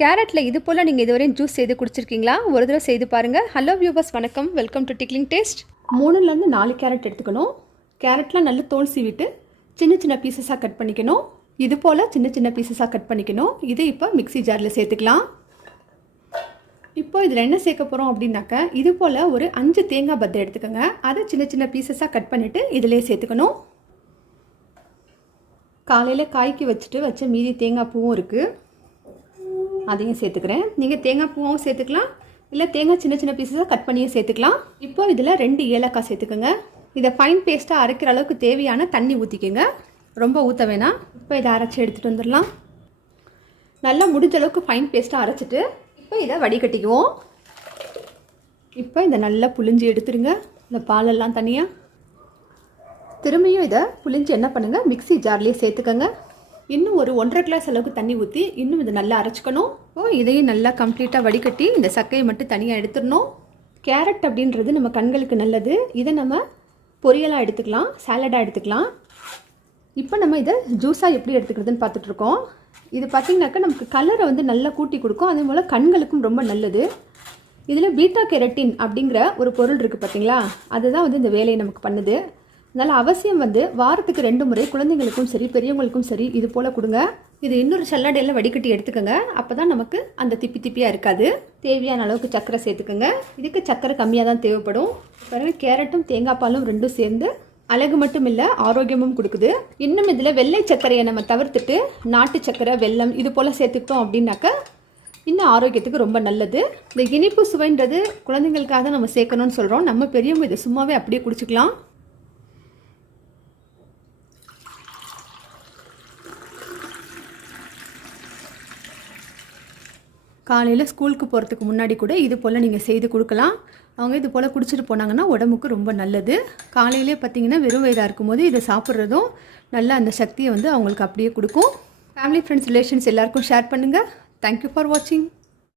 கேரட்டில் இது போல் நீங்கள் இதுவரையும் ஜூஸ் செய்து குடிச்சிருக்கீங்களா? ஒரு தடவை செய்து பாருங்கள். ஹலோ வியூவர்ஸ், வணக்கம். Welcome to tickling taste. 3லேருந்து 4 கேரட் எடுத்துக்கணும். கேரட்லாம் நல்லா தோல் சீவிட்டு சின்ன சின்ன பீசஸாக கட் பண்ணிக்கணும். இது போல் சின்ன சின்ன பீசஸாக கட் பண்ணிக்கணும். இது இப்போ மிக்ஸி ஜாரில் சேர்த்துக்கலாம். இப்போ இதில் என்ன சேர்க்க போகிறோம் அப்படின்னாக்கா, இது போல் ஒரு 5 தேங்காய் பத்தை எடுத்துக்கோங்க. அதை சின்ன சின்ன பீசஸாக கட் பண்ணிவிட்டு இதிலே சேர்த்துக்கணும். காலையில் காய்க்கு வச்ச மீதி தேங்காய் பூவும் இருக்குது, அதையும் சேர்த்துக்கிறேன். நீங்கள் தேங்காய் பூவும் சேர்த்துக்கலாம், இல்லை தேங்காய் சின்ன சின்ன பீஸஸாக கட் பண்ணியும் சேர்த்துக்கலாம். இப்போ இதில் 2 ஏலக்காய் சேர்த்துக்கோங்க. இதை ஃபைன் பேஸ்ட்டாக அரைக்கிற அளவுக்கு தேவையான தண்ணி ஊற்றிக்கோங்க, ரொம்ப ஊற்ற வேணாம். இப்போ இதை அரைச்சி எடுத்துகிட்டு வந்துடலாம். நல்லா முடிஞ்ச அளவுக்கு ஃபைன் பேஸ்ட்டாக அரைச்சிட்டு இப்போ இதை வடிகட்டிக்குவோம். இப்போ இதை நல்லா புளிஞ்சு எடுத்துருங்க, இந்த பாலெல்லாம் தனியாக. திரும்பியும் இதை புளிஞ்சு என்ன பண்ணுங்கள், மிக்ஸி ஜார்லேயே சேர்த்துக்கோங்க. இன்னும் ஒரு 1.5 கிளாஸ் அளவுக்கு தண்ணி ஊற்றி இன்னும் இதை நல்லா அரைச்சிக்கணும். இதையும் நல்லா கம்ப்ளீட்டாக வடிகட்டி இந்த சக்கையை மட்டும் தனியாக எடுத்துடணும். கேரட் அப்படின்றது நம்ம கண்களுக்கு நல்லது. இதை நம்ம பொரியலாக எடுத்துக்கலாம், சாலடாக எடுத்துக்கலாம். இப்போ நம்ம இதை ஜூஸாக எப்படி எடுத்துக்கிறதுன்னு பார்த்துட்ருக்கோம். இது பார்த்திங்கனாக்கா நமக்கு கலரை நல்லா கூட்டி கொடுக்கும், அதே போல் கண்களுக்கும் ரொம்ப நல்லது. இதில் பீட்டா கெரட்டின் அப்படிங்கிற ஒரு பொருள் இருக்குது பார்த்தீங்களா, அதுதான் இந்த வேலையை நமக்கு பண்ணுது. அதனால் அவசியம் வாரத்துக்கு 2 முறை குழந்தைங்களுக்கும் சரி பெரியவங்களுக்கும் சரி இது போல் கொடுங்க. இது இன்னொரு சல்லடையில் வடிகட்டி எடுத்துக்கோங்க, அப்போ தான் நமக்கு அந்த திப்பியாக இருக்காது. தேவையான அளவுக்கு சர்க்கரை சேர்த்துக்கோங்க. இதுக்கு சர்க்கரை கம்மியாக தான் தேவைப்படும். பிறகு கேரட்டும் தேங்காய் பாலும் ரெண்டும் சேர்ந்து அழகு மட்டும் இல்லை, ஆரோக்கியமும் கொடுக்குது. இன்னும் இதில் வெள்ளை சர்க்கரையை நம்ம தவிர்த்துட்டு நாட்டு சர்க்கரை, வெல்லம் இது போல் சேர்த்துக்கிட்டோம் அப்படின்னாக்கா இன்னும் ஆரோக்கியத்துக்கு ரொம்ப நல்லது. இந்த இனிப்பு சுவைன்றது குழந்தைங்களுக்காக நம்ம சேர்க்கணும்னு சொல்கிறோம். நம்ம பெரியவங்க இதை சும்மாவே அப்படியே குடிச்சிக்கலாம். காலையில் ஸ்கூலுக்கு போகிறதுக்கு முன்னாடி கூட இது போல் நீங்கள் செய்து கொடுக்கலாம். அவங்க இது போல் குடிச்சிட்டு போனாங்கன்னா உடம்புக்கு ரொம்ப நல்லது. காலையிலே பார்த்திங்கன்னா வெறும் வயிறாக இருக்கும்போது இதை சாப்பிட்றதும் நல்லா அந்த சக்தியை அவங்களுக்கு அப்படியே கொடுக்கும். ஃபேமிலி, ஃப்ரெண்ட்ஸ், ரிலேஷன்ஸ் எல்லாருக்கும் ஷேர் பண்ணுங்கள். தேங்க்யூ ஃபார் வாட்சிங்.